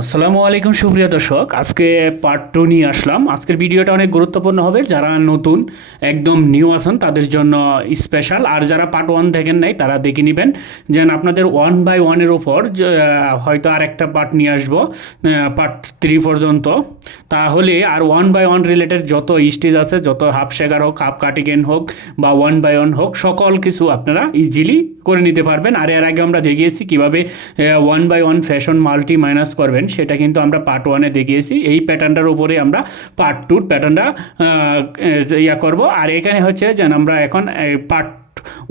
আসসালামু আলাইকুম, সুপ্রিয় দর্শক। আজকে পার্ট টু নিয়ে আসলাম। আজকের ভিডিওটা অনেক গুরুত্বপূর্ণ হবে। যারা নতুন, একদম নিউ আছেন, তাদের জন্য স্পেশাল আর যারা পার্ট ওয়ান দেখেন নাই, তারা দেখে নেবেন। যেন আপনাদের ওয়ান বাই ওয়ানের ওপর হয়তো আর একটা পার্ট নিয়ে আসব পার্ট থ্রি পর্যন্ত। তাহলে আর ওয়ান বাই ওয়ান রিলেটেড যত স্টেজ আছে, যত হাফ শেগার হোক হাফ কাটিগেন হোক, বা ওয়ান বাই ওয়ান হোক, সকল কিছু আপনারা ইজিলি করে নিতে পারবেন। আর এর আগে আমরা দেখিয়েছি কীভাবে one by one fashion multi minus করবেন। সেটা কিন্তু আমরা পার্ট ওয়ানে দেখিয়েছি। এই প্যাটার্নটার উপরে আমরা পার্ট টুর প্যাটার্নটা ইয়া করব। আর এখানে হচ্ছে যেন আমরা এখন পার্ট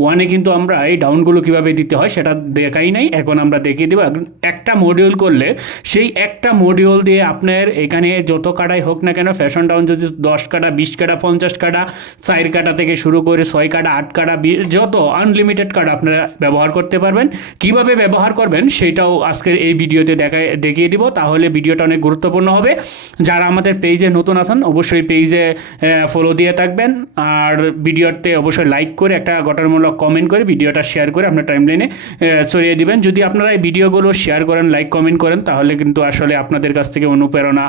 ওয়ানে কিন্তু আমরা এই ডাউনগুলো কীভাবে দিতে হয় সেটা দেখাই নাই। এখন আমরা দেখিয়ে দেবো। একটা মডিউল করলে সেই একটা মডিউল দিয়ে আপনার এখানে যত কাটাই হোক না কেন ফ্যাশন ডাউন যদি দশ কাটা বিশ কাটা পঞ্চাশ কাটা চার কাটা থেকে শুরু করে ছয় কাটা আট কাটা যত আনলিমিটেড কাটা আপনারা ব্যবহার করতে পারবেন। কীভাবে ব্যবহার করবেন সেটাও আজকের এই ভিডিওতে দেখায়, দেখিয়ে দিব। তাহলে ভিডিওটা অনেক গুরুত্বপূর্ণ হবে। যারা আমাদের পেজে নতুন আছেন, অবশ্যই পেজে ফলো দিয়ে থাকবেন। আর ভিডিওতে অবশ্যই লাইক করে একটা গঠনমূলক কমেন্ট করে ভিডিওটা শেয়ার করে আপনার টাইমলাইনে ছড়িয়ে দিবেন। যদি আপনারা এই ভিডিওগুলো শেয়ার করেন লাইক কমেন্ট করেন, তাহলে কিন্তু আসলে আপনাদের কাছ থেকে অনুপ্রেরণা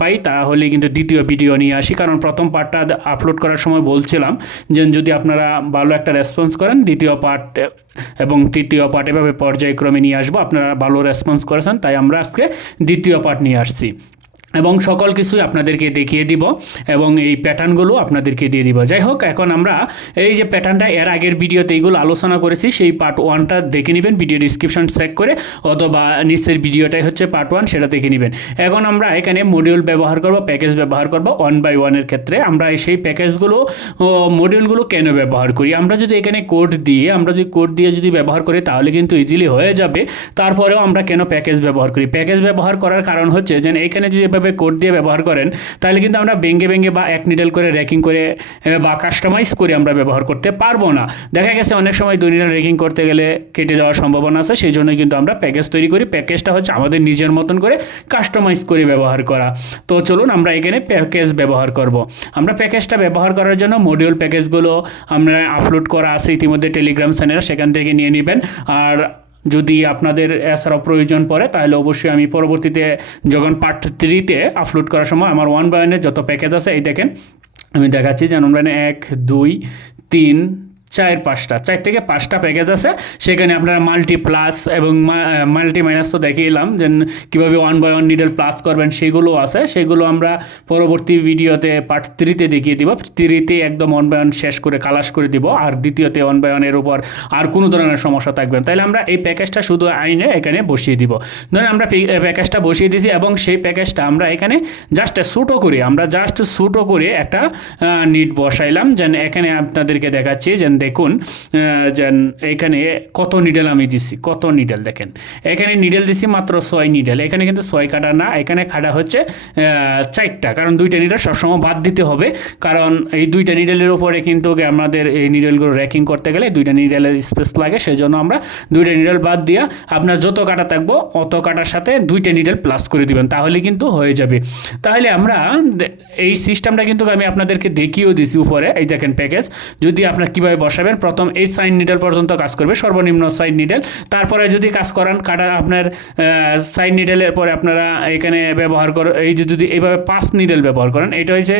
পাই। তাহলে কিন্তু দ্বিতীয় ভিডিও নিয়ে আসি। কারণ প্রথম পার্টটা আপলোড করার সময় বলছিলাম যে, যদি আপনারা ভালো একটা রেসপন্স করেন, দ্বিতীয় পার্ট এবং তৃতীয় পার্ট এভাবে পর্যায়ক্রমে নিয়ে আসব। আপনারা ভালো রেসপন্স করেছেন, তাই আমরা আজকে দ্বিতীয় পার্ট নিয়ে আসছি। এবং সকল কিছুই আপনাদেরকে দেখিয়ে দিব এবং এই প্যাটার্নগুলো আপনাদেরকে দিয়ে দিব। যাই হোক, এখন আমরা এই যে প্যাটার্নটা, এর আগের ভিডিওতে এইগুলো আলোচনা করেছি, সেই পার্ট ওয়ানটা দেখে নেবেন ভিডিও ডিসক্রিপশন চেক করে, অথবা নিচের ভিডিওটাই হচ্ছে পার্ট ওয়ান সেটা দেখে নেবেন। এখন আমরা এখানে মডিউল ব্যবহার করব প্যাকেজ ব্যবহার করব ওয়ান বাই ওয়ানের ক্ষেত্রে। আমরা সেই প্যাকেজগুলো মডিউলগুলো কেন ব্যবহার করি? আমরা যদি এখানে কোড দিয়ে, আমরা যদি কোড দিয়ে যদি ব্যবহার করি, তাহলে কিন্তু ইজিলি হয়ে যাবে। তারপরেও আমরা কেন প্যাকেজ ব্যবহার করি? প্যাকেজ ব্যবহার করার কারণ হচ্ছে যে এখানে যদি এভাবে কোড দিয়ে ব্যবহার করেন তাহলে কিন্তু আমরা ভেঙ্গে ভেঙ্গে বা এক নিডেল করে র্যাকিং করে বা কাস্টমাইজ করে আমরা ব্যবহার করতে পারব না। দেখা গেছে অনেক সময় দুই নিডেল র্যাকিং করতে গেলে কেটে যাওয়ার সম্ভাবনা আছে সেই জন্য কিন্তু আমরা প্যাকেজ তৈরি করি। প্যাকেজটা হচ্ছে আমাদের নিজের মতন করে কাস্টমাইজ করে ব্যবহার করা। তো চলুন আমরা এখানে প্যাকেজ ব্যবহার করব। আমরা প্যাকেজটা ব্যবহার করার জন্য মডিউল প্যাকেজগুলো আমরা আপলোড করা আছে ইতিমধ্যে টেলিগ্রাম চ্যানেল সেখান থেকে নিয়ে নেবেন। আর যদি আপনাদের এছাড়াও প্রয়োজন পড়ে, তাহলে অবশ্যই আমি পরবর্তীতে যখন পার্ট থ্রিতে আপলোড করার সময় আমার ওয়ান বাই ওয়ানের যত প্যাকেজ আছে, এই দেখেন, আমি দেখাচ্ছি যেমন এক, দুই, তিন চার পাঁচটা, চার থেকে পাঁচটা প্যাকেজ আছে। সেখানে আপনারা মাল্টি প্লাস এবং মাল্টি মাইনাস তো দেখিয়ে এলাম যে কীভাবে one by one needle plus করবেন, সেগুলো আছে। সেগুলো আমরা পরবর্তী ভিডিওতে পার্ট থ্রিতে দেখিয়ে দিব। থ্রিতে একদম ওয়ান বাই ওয়ান শেষ করে কালাস করে দিব। আর দ্বিতীয়তে ওয়ান বাই ওয়ানের উপর আর কোনো ধরনের সমস্যা থাকবে তাহলে আমরা এই প্যাকেজটা শুধু আইনে এখানে বসিয়ে দিব। ধরেন আমরা প্যাকেজটা বসিয়ে দিয়েছি এবং সেই প্যাকেজটা আমরা এখানে জাস্ট শ্যুটও করি। আমরা জাস্ট শ্যুটও করে একটা নিট বসাইলাম। যেন এখানে আপনাদেরকে দেখাচ্ছি, যেন দেখুন যেন এখানে কত নিডেল আমি দিছি, কত নিডেল দেখেন। এখানে নিডেল দিছি মাত্র ছয় নিডেল এখানে কিন্তু ছয় কাটা না, এখানে খাটা হচ্ছে চারটা। কারণ দুইটা নিডেল সবসময় বাদ দিতে হবে, কারণ এই দুইটা নিডেলের উপরে কিন্তু আমাদের এই নিডেলগুলো র্যাকিং করতে গেলে দুইটা নিডেলের স্পেস লাগে সেই জন্য আমরা দুইটা নিডেল বাদ দিয়া আপনার যত কাটা থাকব, অত কাটার সাথে দুইটা নিডেল প্লাস করে দিবেন, তাহলে কিন্তু হয়ে যাবে। তাহলে আমরা এই সিস্টেমটা কিন্তু আমি আপনাদেরকে দেখিয়েও দিছি উপরে, এই দেখেন প্যাকেজ যদি আপনার কীভাবে বসাবেন। প্রথম এই সাইন নিডেল পর্যন্ত কাজ করবে, সর্বনিম্ন সাইন নিডেল তারপরে যদি কাজ করান, কাটা আপনার সাইন নিডেলের পরে আপনারা এখানে ব্যবহার কর, এই যদি এইভাবে পাঁচ নিডেল ব্যবহার করেন, এটা হচ্ছে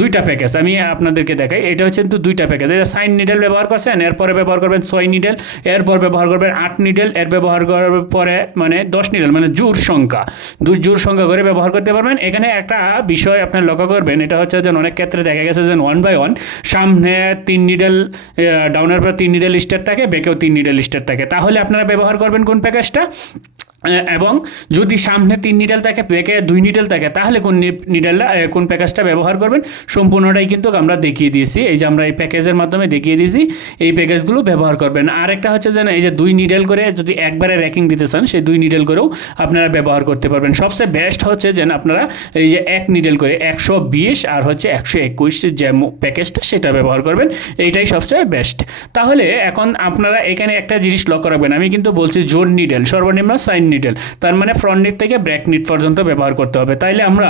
দুইটা প্যাকেজ আমি আপনাদেরকে দেখাই, এটা হচ্ছে কিন্তু দুইটা প্যাকেজ এটা সাইন নিডেল ব্যবহার করছেন, এরপরে ব্যবহার করবেন ছয় নিডেল এরপর ব্যবহার করবেন আট নিডেল এর ব্যবহার করার পরে মানে দশ নিডেল মানে জোর সংখ্যা। দুই জোর সংখ্যা করে ব্যবহার করতে পারবেন। এখানে একটা বিষয় আপনি লক্ষ্য করবেন, এটা হচ্ছে যে অনেক ক্ষেত্রে দেখা গেছে যে ওয়ান বাই ওয়ান সামনে তিন নিডেল ডাউনের পর তিন নিডেল স্টার থাকে বেকেও তিন নিডেল স্টার থাকে। তাহলে আপনারা ব্যবহার করবেন কোন প্যাকেজটা এবং যদি সামনে তিন নিডেল থাকে ব্যাকে দুই নিডেল থাকে তাহলে কোন নিডেলটা কোন প্যাকেজটা ব্যবহার করবেন? সম্পূর্ণটাই কিন্তু আমরা দেখিয়ে দিয়েছি। এই যে আমরা এই প্যাকেজের মাধ্যমে দেখিয়ে দিয়েছি এই প্যাকেজগুলো ব্যবহার করবেন। আর একটা হচ্ছে যে এই যে দুই নিডেল করে যদি একবারে র্যাকিং দিতে চান সেই দুই নিডেল করেও আপনারা ব্যবহার করতে পারবেন। সবচেয়ে বেস্ট হচ্ছে যে না, আপনারা এই যে এক নিডেল করে একশো বিশ আর হচ্ছে একশো একুশ যে প্যাকেজটা সেটা ব্যবহার করবেন। এইটাই সবচেয়ে বেস্ট তাহলে এখন আপনারা এখানে একটা জিনিস লক্ষ্য রাখবেন। আমি কিন্তু বলছি জোর নিডেল সর্বনিম্ন সাইন নিডেল তার মানে ফ্রন্ট নিট থেকে ব্যাক নিট পর্যন্ত ব্যবহার করতে হবে। তাইলে আমরা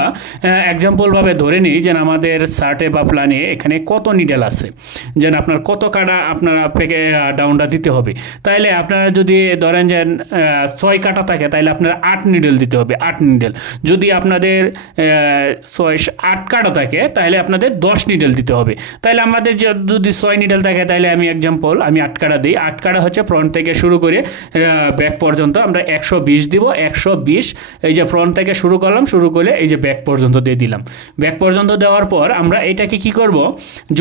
এক্সাম্পলভাবে ধরে নিই যে আমাদের শার্টে বা প্লানে এখানে কত নিডেল আছে। যেন আপনার কত কাটা আপনারা পেকে ডাউনটা দিতে হবে। তাইলে আপনারা যদি ধরেন যে ছয় কাটা থাকে তাহলে আপনার আট নিডেল দিতে হবে, আট নিডেল যদি আপনাদের ছয়, আট কাটা থাকে তাহলে আপনাদের দশ নিডেল দিতে হবে। তাহলে আমাদের যদি ছয় নিডেল থাকে তাহলে আমি এক্সাম্পল আমি আট কাটা দিই। আট কাটা হচ্ছে ফ্রন্ট থেকে শুরু করে ব্যাক পর্যন্ত আমরা একশো বিশ দিব, একশো বিশ। এই যে ফ্রন্ট থেকে শুরু করলাম, শুরু করে এই যে ব্যাক পর্যন্ত দিয়ে দিলাম। ব্যাক পর্যন্ত দেওয়ার পর আমরা এটাকে কি করব?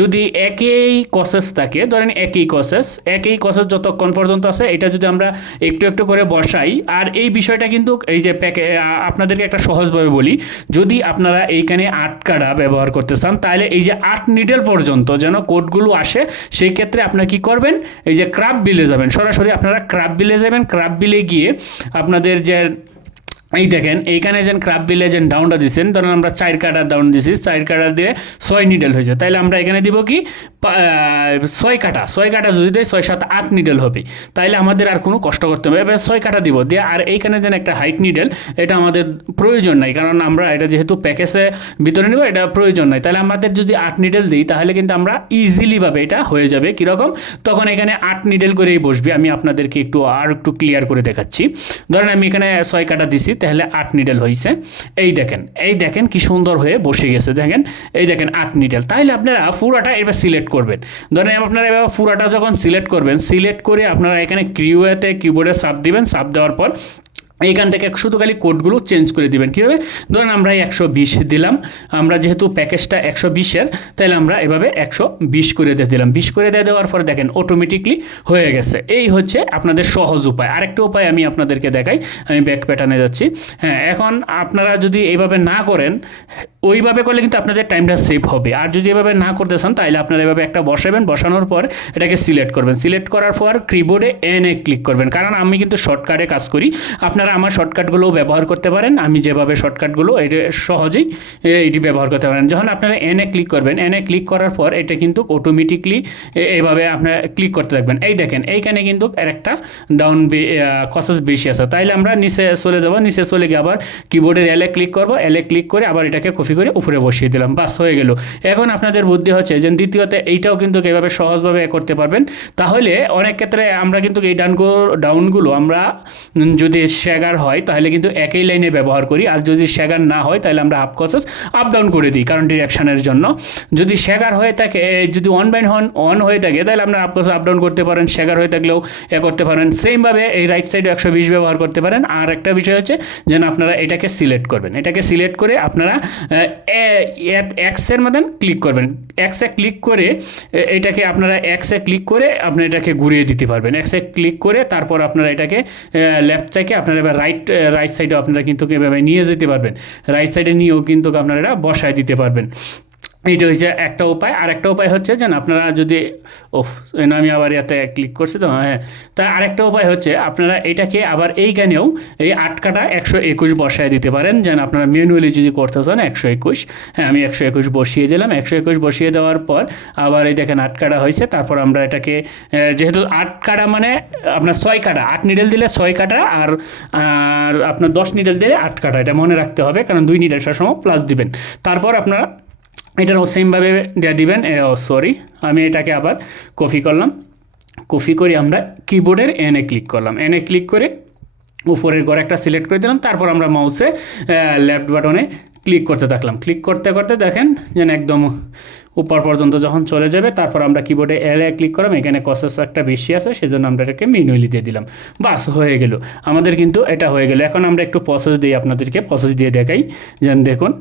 যদি একই কসেস থাকে, ধরেন একই কসেস একই কসেস যতক্ষণ পর্যন্ত আছে, এটা যদি আমরা একটু একটু করে বসাই, আর এই বিষয়টা কিন্তু এই যে প্যাকে আপনাদেরকে একটা সহজভাবে বলি, যদি আপনারা এইখানে আট কাড়া ব্যবহার করতে চান, তাহলে এই যে আট নিডেল পর্যন্ত যেন কোডগুলো আসে, সেই ক্ষেত্রে আপনারা কি করবেন? এই যে ক্রাব বিলে যাবেন। সরাসরি আপনারা ক্রাব বিলে যাবেন। ক্রাব বিলে গিয়ে আপনাদের যে এই দেখেন, এইখানে যেন ক্রাব বিলে যেন ডাউনটা দিচ্ছেন ধরেন আমরা চার কাটার ডাউন দিছি, চার কাটার দিয়ে ছয় নিডেল হয়েছে। তাইলে আমরা এখানে দিব কি ছয় কাটা ছয় কাটা যদি দেয় ছয় সাত আট নিডেল হবে। তাইলে আমাদের আর কোনো কষ্ট করতে হবে এবার ছয় কাটা দিব দিয়ে আর এইখানে যেন একটা হাইট নিডেল এটা আমাদের প্রয়োজন নাই। কারণ আমরা এটা যেহেতু প্যাকেজে ভিতরে নিব, এটা প্রয়োজন নাই। তাহলে আমাদের যদি আট নিডেল দিই, তাহলে কিন্তু আমরা ইজিলিভাবে এটা হয়ে যাবে। কীরকম? তখন এখানে আট নিডেল করেই বসবে। আমি আপনাদেরকে একটু, আর একটু ক্লিয়ার করে দেখাচ্ছি। ধরেন আমি এখানে ছয় কাটা দিছি তাহলে আট নিডেল হয়েছে এই দেখেন এই দেখেন কি সুন্দর হয়ে বসে গেছে, দেখেন? এই দেখেন আট নিডেল তাহলে আপনারা পুরাটা এবার সিলেক্ট করবেন। ধরেন আপনারা এবার পুরাটা যখন সিলেক্ট করবেন সিলেক্ট করে আপনারা এখানে কিউএতে কিবোর্ডে সাপ দিবেন সাপ দেওয়ার পর এইখান থেকে শুধু খালি কোডগুলো চেঞ্জ করে দিবেন। কীভাবে? ধরুন আমরা একশো বিশ দিলাম। আমরা যেহেতু প্যাকেজটা একশো বিশের তাহলে আমরা এভাবে একশো বিশ করে দিয়ে দিলাম। বিশ করে দিয়ে দেওয়ার পর দেখেন অটোমেটিকলি হয়ে গেছে। এই হচ্ছে আপনাদের সহজ উপায়। আরেকটা উপায় আমি আপনাদেরকে দেখাই। আমি ব্যাক প্যাটার্নে যাচ্ছি। হ্যাঁ এখন আপনারা যদি এইভাবে না করেন, ওইভাবে করলে কিন্তু আপনাদের টাইমটা সেভ হবে। আর যদি এভাবে না করতে চান, তাহলে আপনারা এভাবে একটা বসাবেন। বসানোর পর এটাকে সিলেক্ট করবেন। সিলেক্ট করার পর কিবোর্ডে এন এ ক্লিক করবেন। কারণ আমি কিন্তু শর্টকাটে কাজ করি। আপনারা আমার শর্টকাটগুলোও ব্যবহার করতে পারেন। আমি যেভাবে শর্টকাটগুলো এটা সহজেই এটি ব্যবহার করতে পারেন। যখন আপনারা এনে ক্লিক করবেন এনে ক্লিক করার পর এটা কিন্তু অটোমেটিকলি এইভাবে আপনার ক্লিক করতে থাকবেন। এই দেখেন, এইখানে কিন্তু একটা ডাউন কসেস বেশি আছে। তাইলে আমরা নিচে চলে যাব, নিচে চলে গিয়ে আবার কিবোর্ডের এলে ক্লিক করব। এলে ক্লিক করে আবার এটাকে কপি করে উপরে বসিয়ে দিলাম। বাস, হয়ে গেল। এখন আপনাদের বুদ্ধি হচ্ছে যে দ্বিতীয়তে এইটাও কিন্তু এভাবে সহজভাবে করতে পারবেন। তাহলে অনেক ক্ষেত্রে আমরা কিন্তু এই ডাউনগুলো ডাউনগুলো আমরা যদি যদি শেগার হয়, তাহলে কিন্তু একই লাইনে ব্যবহার করি। আর যদি শেগার না হয়, তাহলে আমরা হাফ আপ ডাউন করে দিই, কারণ ডিরেকশনের জন্য। যদি শেগার হয়ে থাকে যদি অন বাই হন অন হয়ে থাকে, তাহলে আপনার হাফ আপ ডাউন করতে পারেন শেগার হয়ে থাকলেও এ করতে পারেন। সেমভাবে এই রাইট সাইডে একশো বিশ ব্যবহার করতে পারেন। আর একটা বিষয় হচ্ছে যেন আপনারা এটাকে সিলেক্ট করবেন। এটাকে সিলেক্ট করে আপনারা এক্সের মতন ক্লিক করবেন। এক্সে ক্লিক করে এটাকে আপনারা এক্সে ক্লিক করে আপনি এটাকে ঘুরিয়ে দিতে পারবেন। এক্সে ক্লিক করে তারপর আপনারা এটাকে লেফট থেকে আপনারা এবার রাইট রাইট সাইডে আপনারা কিন্তু এভাবে নিয়ে যেতে পারবেন। রাইট সাইডে নিয়েও কিন্তু আপনারা এটা বসায় দিতে পারবেন। এইটা হচ্ছে একটা উপায়। আর একটা উপায় হচ্ছে যেন আপনারা যদি ও আমি আবার ইয়াতে ক্লিক করছি তো হ্যাঁ। তা আরেকটা উপায় হচ্ছে, আপনারা এটাকে আবার এই এইখানেও এই আটকাটা একশো একুশ বসায় দিতে পারেন। যেন আপনারা ম্যানুয়ালি যদি করতে চান, একশো একুশ। হ্যাঁ আমি একশো একুশ বসিয়ে দিলাম। একশো একুশ বসিয়ে দেওয়ার পর আবার এই দেখেন আট কাটা হয়েছে তারপর আমরা এটাকে যেহেতু আট কাটা মানে আপনার ছয় কাটা, আট নিডেল দিলে ছয় কাটা আর আর আপনার দশ নিডেল দিলে আট কাটা। এটা মনে রাখতে হবে, কারণ দুই নিডেল সবসময় প্লাস দিবেন। তারপর আপনারা এটারও সেমভাবে দিয়ে দিবেন। সরি আমি এটাকে আবার কপি করলাম। কপি করে আমরা কিবোর্ডের এনে ক্লিক করলাম। এনে ক্লিক করে উপরের ঘরে একটা সিলেক্ট করে দিলাম। তারপর আমরা মাউসে লেফট বাটনে ক্লিক করতে থাকলাম। ক্লিক করতে করতে দেখেন যেন একদম উপর পর্যন্ত যখন চলে যাবে, তারপর আমরা কিবোর্ডে এল ক্লিক করলাম। এখানে কসেস একটা বেশি আছে, সেজন্য আমরা এটাকে মিনুয়ালি দিয়ে দিলাম। বাস, হয়ে গেল। আমাদের কিন্তু এটা হয়ে গেল। এখন আমরা একটু প্রসেস দিই আপনাদেরকে। প্রসেস দিয়ে দেখাই। যেন দেখুন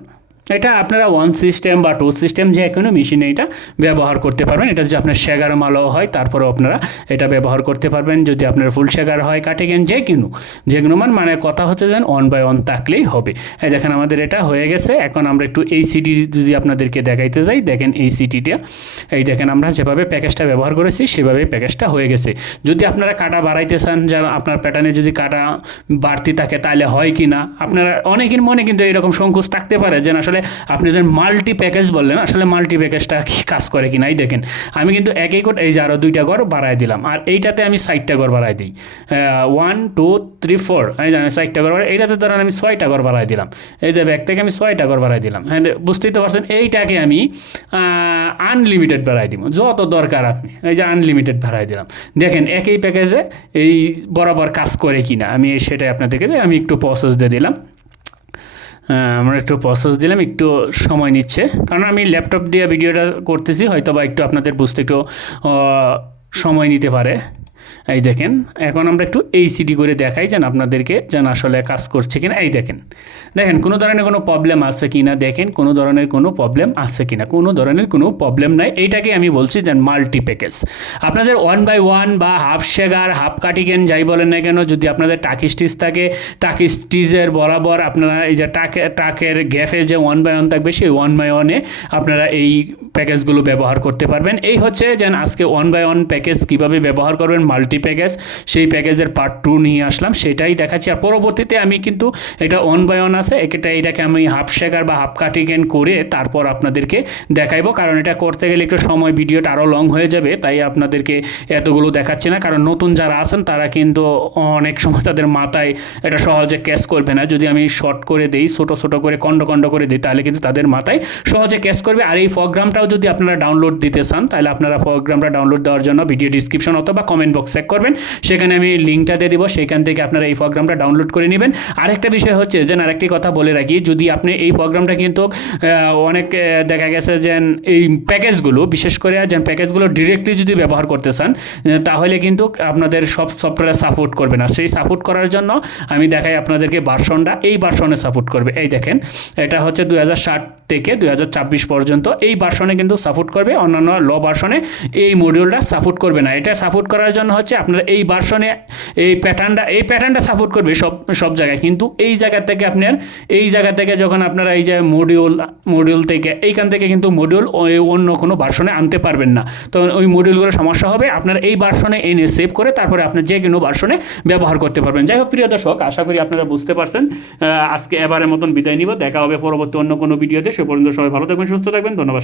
এটা আপনারা ওয়ান সিস্টেম বা টু সিস্টেম যে কোনো মেশিনে এটা ব্যবহার করতে পারবেন। এটা যদি আপনার শেগার মালও হয়, তারপরেও আপনারা এটা ব্যবহার করতে পারবেন। যদি আপনার ফুল শেগার হয় কাটে কাটিগেন যে কোনো যে কোনো মান মানে কথা হচ্ছে যেন ওয়ান বাই ওয়ান থাকলেই হবে। এই দেখেন আমাদের এটা হয়ে গেছে। এখন আমরা একটু এই সিটি যদি আপনাদেরকে দেখাইতে যাই, দেখেন এই সিটিটা এই দেখেন আমরা যেভাবে প্যাকেজটা ব্যবহার করেছি, সেভাবে প্যাকেজটা হয়ে গেছে। যদি আপনারা কাটা বাড়াইতে চান, যা আপনার প্যাটার্নে যদি কাটা বাড়তি থাকে, তাহলে হয় কি না? আপনারা অনেকের মনে কিন্তু এরকম সংকোচ থাকতে পারে যে না আসলে আসলে আপনি যে মাল্টি প্যাকেজ বললেন, আসলে মাল্টি প্যাকেজটা কি কাজ করে কি নাই দেখেন, আমি কিন্তু একই কোট এই যে আরও দুইটা ঘর বাড়ায় দিলাম। আর এইটাতে আমি ষাটটা ঘর বাড়ায় দিই। ওয়ান টু থ্রি ফোর এই যে আমি ষাটটা ঘর বাড়াই, এইটাতে ধরেন আমি ছয়টা ঘর বাড়ায় দিলাম। এই যে ব্যাগ থেকে আমি ছয়টা ঘর বাড়ায় দিলাম। হ্যাঁ বুঝতেই তো পারছেন, এইটাকে আমি আনলিমিটেড বাড়াই দিব, যত দরকার আপনি, এই যে আনলিমিটেড বাড়াই দিলাম। দেখেন, একই প্যাকেজে এই বরাবর কাজ করে কিনা, আমি সেটাই আপনাদেরকে আমি একটু প্রসেস দিয়ে দিলাম। আমরা একটু প্রসেস দিলাম, একটু সময় নিচ্ছে। কারণ আমি ল্যাপটপ দিয়ে ভিডিওটা করতেছি হয়তো বা একটু আপনাদের বুঝতে একটু সময় নিতে পারে। এই দেখেন, এখন আমরা একটু এইসিডি করে দেখাই, যেন আপনাদেরকে যেন আসলে কাজ করছে কিনা। এই দেখেন দেখেন, কোনো ধরনের কোনো প্রবলেম আছে কি না দেখেন, কোনো ধরনের কোনো প্রবলেম আছে কি না কোনো ধরনের কোনো প্রবলেম নাই। এইটাকে আমি বলছি যে মাল্টি প্যাকেজ আপনাদের ওয়ান বাই ওয়ান বা হাফ শেগার হাফ কাটিকেন যাই বলেন না কেন, যদি আপনাদের টাকি স্টিচ থাকে টাকি স্টিচের বরাবর আপনারা এই যে টাকে, টাকের গ্যাপে যে ওয়ান বাই ওয়ান থাকবে, সেই ওয়ান বাই ওয়ানে আপনারা এই প্যাকেজগুলো ব্যবহার করতে পারবেন। এই হচ্ছে যেন আজকে ওয়ান বাই ওয়ান প্যাকেজ কীভাবে ব্যবহার করবেন মাল্টি প্যাকেজ সেই প্যাকেজের পার্ট টু নিয়ে আসলাম, সেটাই দেখাচ্ছি। আর পরবর্তীতে আমি কিন্তু এটা অন বাই অন আছে এটা এটাকে আমি হাফ শেখার বা হাফ কাটিংয়েন করে তারপর আপনাদেরকে দেখাইবো। কারণ এটা করতে গেলে একটু সময়, ভিডিওটা আরও লং হয়ে যাবে, তাই আপনাদেরকে এতগুলো দেখাচ্ছি না। কারণ নতুন যারা আছেন, তারা কিন্তু অনেক সময় তাদের মাথায় এটা সহজে ক্যাচ করবে না। যদি আমি শর্ট করে দিই, ছোটো ছোটো করে কন্ড কন্ড করে দিই, তাহলে কিন্তু তাদের মাথায় সহজে ক্যাচ করবে। আর এই প্রোগ্রামটাও যদি আপনারা ডাউনলোড দিতে চান, তাহলে আপনারা প্রোগ্রামটা ডাউনলোড দেওয়ার জন্য ভিডিও ডিসক্রিপশন অথবা কমেন্ট বক্স চেক করবেন। সেখানে আমি লিঙ্কটা দিয়ে দিব, সেখান থেকে আপনারা এই প্রোগ্রামটা ডাউনলোড করে নেবেন। আরেকটা বিষয় হচ্ছে যে, আরেকটি কথা বলে রাখি, যদি আপনি এই প্রোগ্রামটা কিন্তু অনেক দেখা গেছে যে, এই প্যাকেজগুলো বিশেষ করে যে প্যাকেজগুলো ডিরেক্টলি যদি ব্যবহার করতে চান তাহলে কিন্তু আপনাদের সব সফটওয়্যার সাপোর্ট করবে না। সেই সাপোর্ট করার জন্য আমি দেখাই আপনাদেরকে ভার্সনটা এই ভার্সনে সাপোর্ট করবে। এই দেখেন, এটা হচ্ছে দু হাজার ষাট থেকে দু হাজার ছাব্বিশ পর্যন্ত। এই ভার্সনে কিন্তু সাপোর্ট করবে, অন্যান্য ল ভার্সনে এই মডিউলটা সাপোর্ট করবে না। এটা সাপোর্ট করার জন্য হচ্ছে আপনার এই ভার্সনে এই প্যাটার্নটা এই প্যাটার্নটা সাপোর্ট করবে সব সব জায়গায়। কিন্তু এই জায়গা থেকে আপনার, এই জায়গা থেকে যখন আপনারা এই যে মডিউল মডিউল থেকে, এইখান থেকে কিন্তু মডিউল অন্য কোনো ভার্সনে আনতে পারবেন না। তো ওই মডিউলগুলো সমস্যা হবে, আপনার এই ভার্সনে এনে সেভ করে তারপরে আপনার যে কোনো ভার্সনে ব্যবহার করতে পারবেন। যাই হোক, প্রিয় দর্শক, আশা করি আপনারা বুঝতে পারছেন। আজকে এবারের মতন বিদায় নিব। দেখা হবে পরবর্তী অন্য কোনো ভিডিওতে। সে পর্যন্ত সবাই ভালো থাকবেন, সুস্থ থাকবেন। ধন্যবাদ।